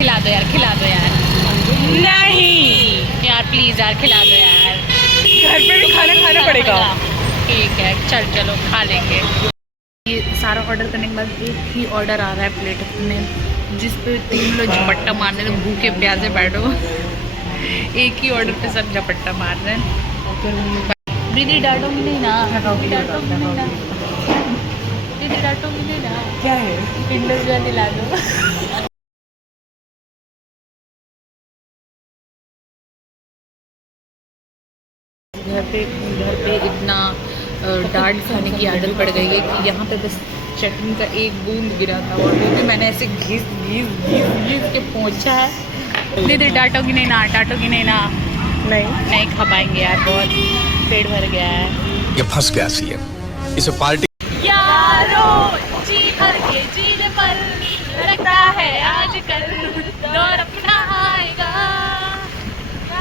खिला दो यार, खिला दो यार। नहीं यार प्लीज यार खिला दो यार। घर पे भी खाना खाना पड़ेगा। ठीक है चलो खा लेंगे। ये सारा ऑर्डर करने के बाद एक ही ऑर्डर आ रहा है प्लेट में, जिस पे 3 लोग झपट्टा मारने तो भूखे प्यासे बैठो। एक ही ऑर्डर पे सब झपट्टा मार रहे हैं। दीदी डांटोगी नहीं ना, दीदी डांटोगी नहीं ना, दीदी डांटोगी नहीं ना। क्या है? किंडर जॉय दिला दो। घर पे इतना डांट खाने की आदत पड़ गई है कि यहाँ पे बस चटनी का एक बूंद गिरा था और वो भी मैंने ऐसे घिस के पहुँचा है। दीदी डांटोगी नहीं ना, डांटोगी नहीं ना। नहीं खा पाएंगे यार, बहुत पेट भर गया है। ये फंस गया सीएम, इसे पार्टी यारो जी भर के जीने पर लगता है आजकल।